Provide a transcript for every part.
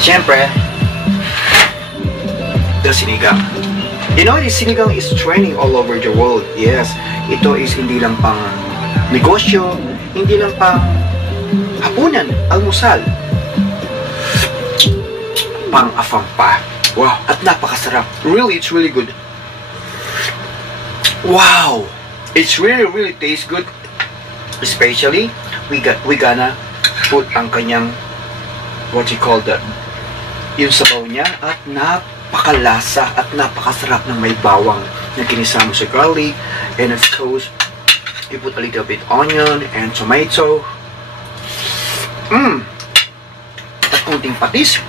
Siyempre, the sinigang. You know, the sinigang is trending all over the world. Yes, ito is hindi lang pang negosyo, hindi lang pang hapunan, almusal, pang-afang pa. Wow, at napakasarap. Really, it's really good. Wow, it's really tastes good. Especially, we gonna put ang kanyang, what you call that, yung sabaw niya, at napakalasa at napakasarap ng may bawang na kinisama sa garlic, and of course, you put a little bit onion and tomato. At kunting patis.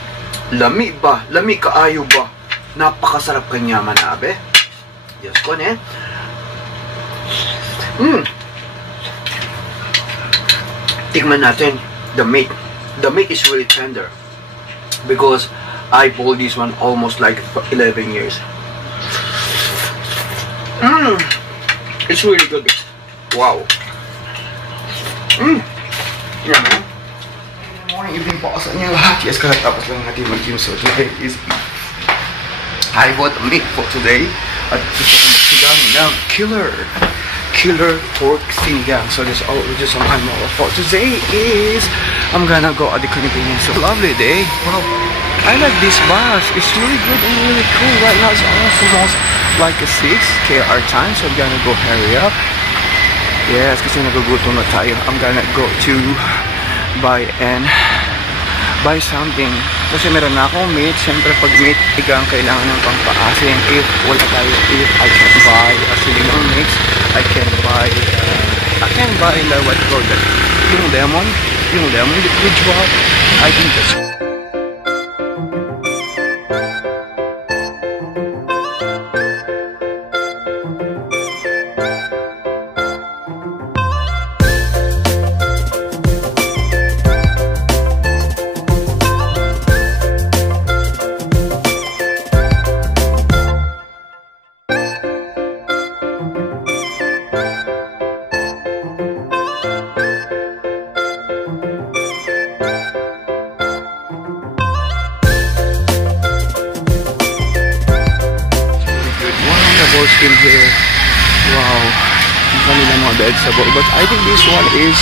Lami ba? Lami kaayo ba? Napakasarap kanya manabe. Yes ko ne. Tikman natin the meat. The meat is really tender because I boiled this one almost like 11 years. It's really good. Wow. Yan eh. Morning, evening po sa inyo lahat. Yes, tapos lang natin mag-gym. So today is I bought meat for today. At gusto ko magsigang ng killer pork sinigang. So this all just on my mouth for today is I'm gonna go at the convenience. It's a lovely day. Wow, I like this bus. It's really good and really cool. Right now it's almost like a 6 KR time. So I'm gonna go hurry up. Yes, kasi nagugutom na tayo. I'm gonna go to buy something. Kasi meron na akong meat. Siyempre pag meat, igang kailangan ng pangpaasin. If wala tayo, if I can buy a sinigang mix, I can buy like what you call that, yung lemon liquid drop. I think that's in here. Wow, ang kanila mga vegetable. But I think this one is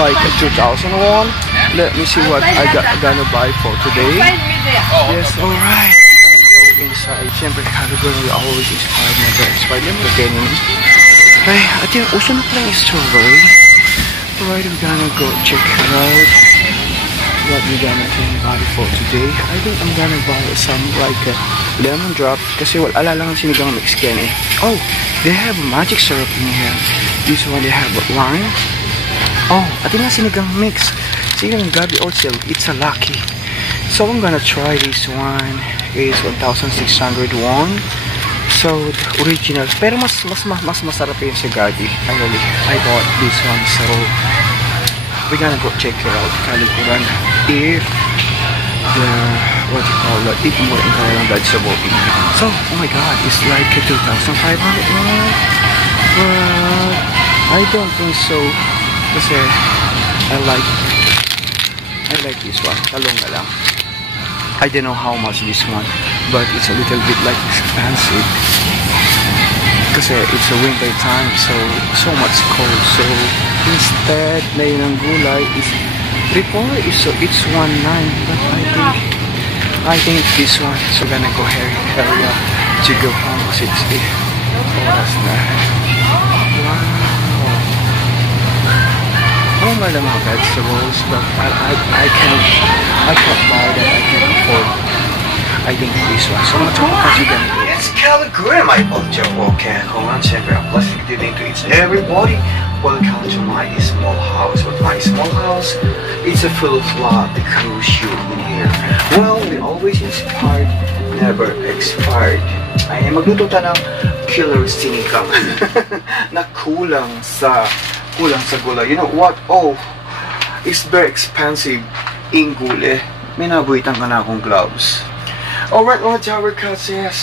like a 2,000 won. Let me see what I gonna buy for today. Yes, alright. I'm gonna go inside. Siyempre, category always inspired my best. Let me again. Hey, I think uso na pala yung strawberry. Alright, we're gonna go check it out. What we gonna buy for today? I think I'm gonna buy some like a lemon drop kasi wala lang sinigang mix yan eh. Oh, they have a magic syrup in here. This one they have lime. Oh, ati na sinigang mix. Sinigang gabi also, it's a lucky. So I'm gonna try this one. It's 1,600 won. So original, pero mas masarap yun sa gabi. I bought this one, so we're gonna go check it out. Kalikuran if the what you call that, if more in kanilang vegetable. So oh my god, it's like 2,500 won. But I don't think so kasi I like this one. Talong na lang. I don't know how much this one, but it's a little bit like expensive kasi it's a winter time, so much cold. So instead na yun ang gulay is before so it's 1.9, but I think this one. So gonna go hurry up to go home kasi it's oras na. Wow, all the mga vegetables, but I can't buy that. I can't afford. I think this one. So much kasi gonna go. It's Calgary, my culture. Okay, hold on, siyempre ang plastic dito it's everybody. Welcome to my small house. With my small house, it's a full of love, the cruise you in here. Well, we always inspired, never expired. Ay, magluto tayo ng killer sinigang na kulang sa gulay. You know what? Oh, it's very expensive in gulay. May nabuhitan ka na akong gloves. Alright, mga Jabber Cats, yes.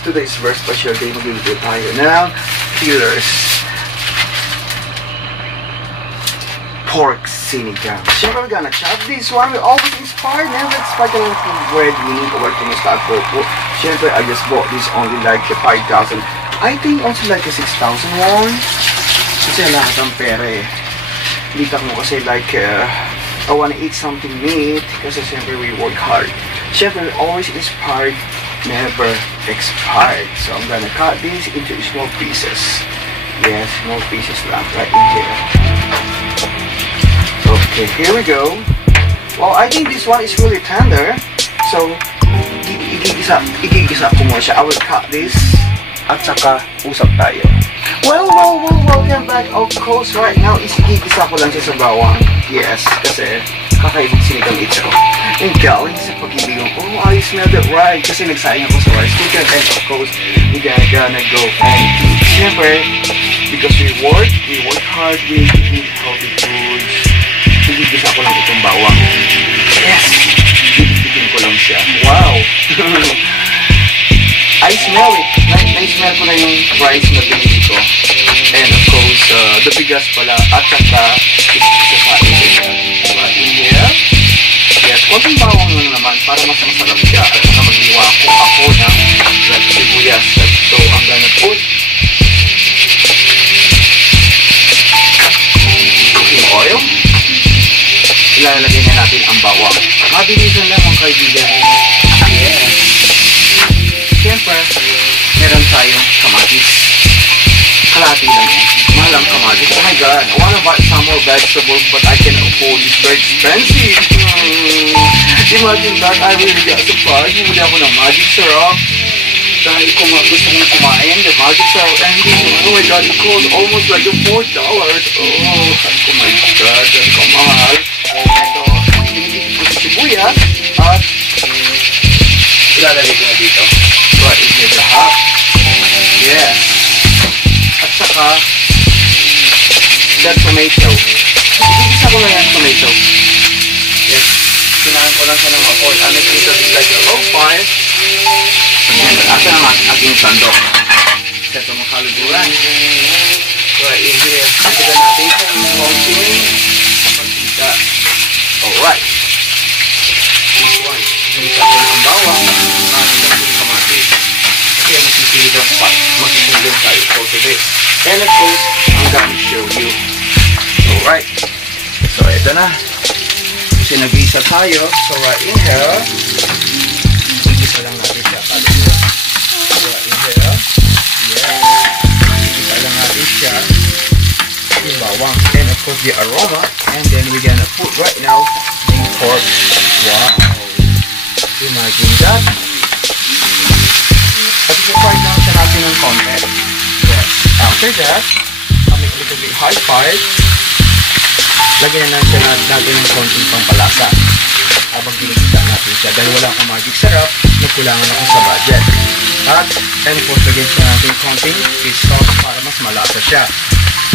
Today's very special day. Magluluto tayo ng killers pork sinigang. So we're gonna chop this one. We're always inspired, never expired ka lang kung breadwinning or kumusta ako po. Siyempre, I just bought this only like 5,000. I think also like 6,000 won. Kasi lahat ng pera eh. Dito mo kasi like, I wanna eat something meat. Kasi siyempre, we work hard. Siyempre, always inspired, never expired. So, I'm gonna cut this into small pieces. Yes, small pieces lang, right in here. Okay, here we go. Well, I think this one is really tender. So, igigisa ko muna siya. I will cut this at saka usap tayo. Well, welcome back. Of course, right now, igigisa ko lang siya sa bawang. Yes, kasi kakaibig sinigang ito. And galing sa pag-ibig ko, oh, I smell that right. Kasi nagsayang ako sa rice cooker. And of course, we're gonna go and eat. Siyempre, because we work hard, we eat healthy foods. Igigisa ko lang itong bawang. Yes! Bibigyan ko lang siya. Wow! I smell it. Na-smell ko na yung rice na pinili ko. And of course, the bigas pala. At saka, isasain ko siya. Right in here. Yes, konting bawang lang naman para mas masarap siya. At saka mag-iwa ako ng sibuyas. So, I'm gonna put cooking oil. Ilalagay na natin ang bawang. Mabilisan lang ang kaibigan. Yes. Siyempre, meron tayong kamatis. Kalahati lang yan. Mahal ang kamatis. Oh my God, I wanna buy some more vegetables but I can't afford. It's very expensive. Imagine that, I really got surprised. Bumili ako ng magic syrup. Dahil kung gusto mong kumain, the magic syrup. And oh my God, it cost almost like $4. Oh my God, that's so mahal. Ito, pinigil ko sa sibuyas at ilalagay ko na dito. Right in here lahat. Yes. At saka, that tomato. Igigisa ko na yan tomato. Yes. Kinain ko lang siya ng apoy. I make it like a low fire. And asa naman aking sandok. Ito mga kaluguran. Right in here. Tignan natin kung konting mantika. Alright. This one. Ginisa ko ng bawang. Nakakita ko ng kamatis. Kaya masisilang tayo for today. And of course, I'm gonna show you. Alright. So, ito na. Kasi nag-isa tayo. So, right in here. Igisa lang natin siya. Right in here. Yes. Igisa lang natin siya. Yung bawang. And of course, the aroma. And then we're gonna put right now the pork. Wow. Imagine that. At i-fry down siya natin ng konti. Yes. After that, I'll make a little bit high fire. Lagyan na siya natin ng konting pampalasa. Habang ginigisa natin siya. Dahil wala akong magic syrup, nagkulangan ako sa budget. At, and of course, lagyan siya natin konting fish sauce para mas malasa siya.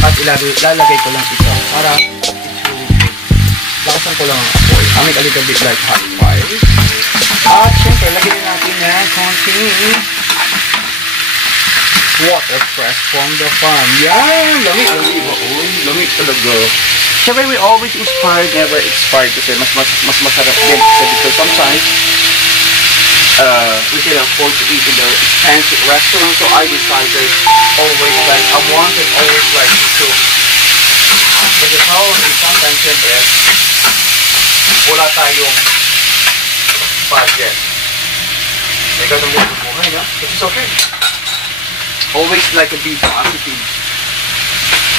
At lalagay ko lang ito para it's really good. Lakasan ko lang ang apoy. I'll make a little bit like hot fire. At syempre, lagyan natin na konting water fresh from the farm. Yan! Lamig. Lamig talaga. Siyempre, we always inspired, never expired. Kasi mas masarap din. Because sometimes, we can afford to eat in the expensive restaurant. So I decided always like, I wanted always like to cook. But the problem is sometimes, siyempre, wala tayong budget. May ganun din ang buhay, na? Which is okay. Always like a beef positive.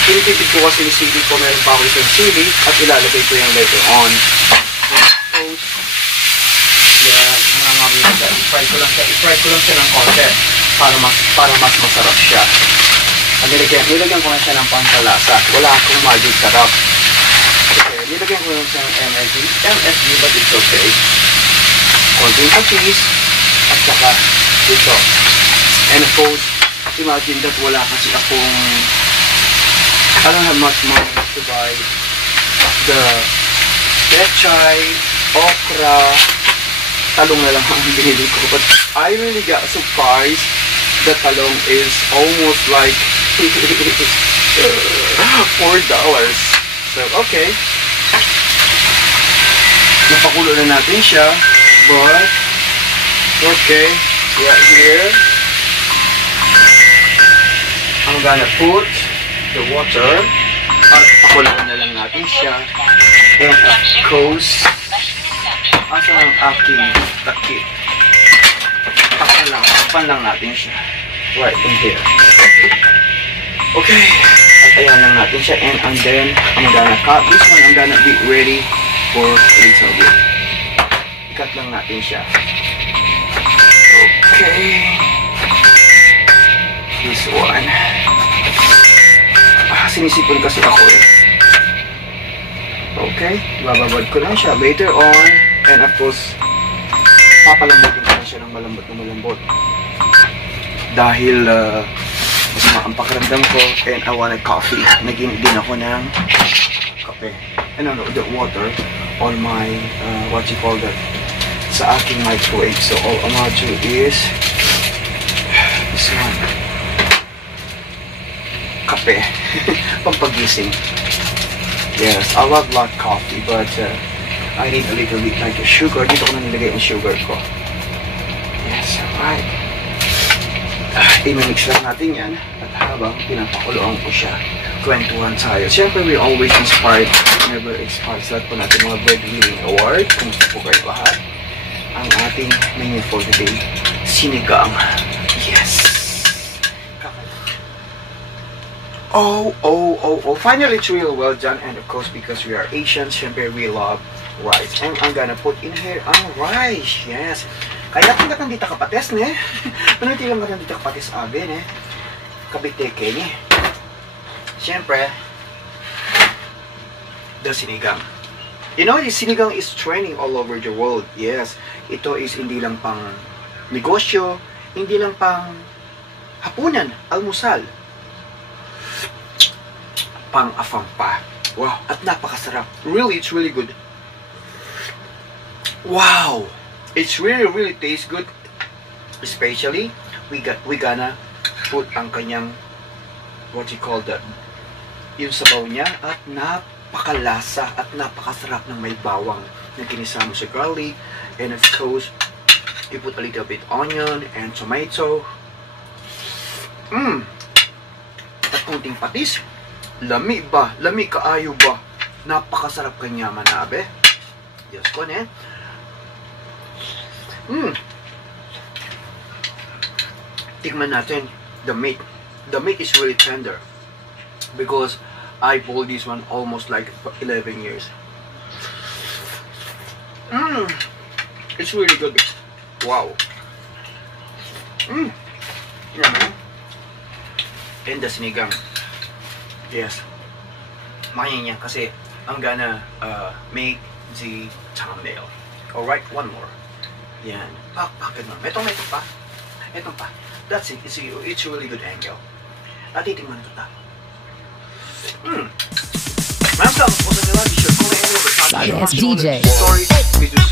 Pinitipid ko kasi yung sili ko, meron pa ako isang sili at ilalagay ko yung later on. Yeah, nangangamin siya. I-fry ko lang siya ng konti para mas masarap siya. At nilagyan ko na siya ng pampalasa. Wala akong magic sarap. Okay, nilagyan ko lang siya ng MSG, but it's okay. Konting patis at saka ito. And of course, imagine that wala kasi akong I don't have much money to buy the pechay, okra, talong na lang ang binili ko. But I really got surprised the talong is almost like $4. So, okay. Napakulo na natin siya. But okay, right here I'm gonna put the water at pakuluan na lang natin siya. And of course, asa ang aking takip? Takpan lang natin siya. Right in here. Okay. At ayan lang natin siya. And then, I'm gonna cut this one. I'm gonna be ready for a little bit. Ikat lang natin siya. Okay. This one. Sinisipon kasi ako eh. Okay. Bababad ko lang siya later on. And of course, papalambutin ko na siya ng malambot na malambot. Dahil masama ang pakiramdam ko and I want a coffee. Nag-init din ako ng kape. And the water on my, what you call that, sa aking microwave. So all I'm gonna do is this one. Kape. Pampagising. Yes, I love black coffee but I need a little bit like a sugar. Dito ko na nilagay ang sugar ko. Yes, alright. I-mix lang natin yan. At habang pinapakuluan ko siya, kwentuhan tayo. Siyempre, we always inspired. Never expired. Sa lahat po natin mga Bread Healing Award. Kumusta po kayo lahat? Ang ating menu for today, sinigang. Yes! Oh. Finally, it's real well done. And of course, because we are Asians, siyempre, we love rice. And I'm gonna put in here ang rice. Yes. Kaya tingkat ng dita kapates, ne? Manati lang ng dita kapates abe, ne? Kabiteke, ne? Siyempre, the sinigang. You know, the sinigang is trending all over the world. Yes. Ito is hindi lang pang negosyo, hindi lang pang hapunan, almusal. Pang-afang pa. Wow, at napakasarap. Really, it's really good. Wow, it's really tastes good. Especially, we gonna put ang kanyang, what you call that, yung sabaw niya, at napakalasa at napakasarap ng may bawang na ginisama sa garlic. And of course, you put a little bit onion and tomato. At kunting patis. Lami ba? Lami kaayo ba? Napakasarap kanya manabe. Diyos ko, ne? Tignan natin the meat. The meat is really tender. Because I boiled this one almost like 11 years. It's really good. Wow. And the sinigang. Yes. Mayan niya kasi I'm gonna make the thumbnail. Alright, one more. Yan. Bakit mo? Ito pa. Ito pa. That's it. It's a really good angle. At titingnan ito ta. Maraming salamat po sa nila. Be sure to comment over. Yes, DJ. Stories, videos,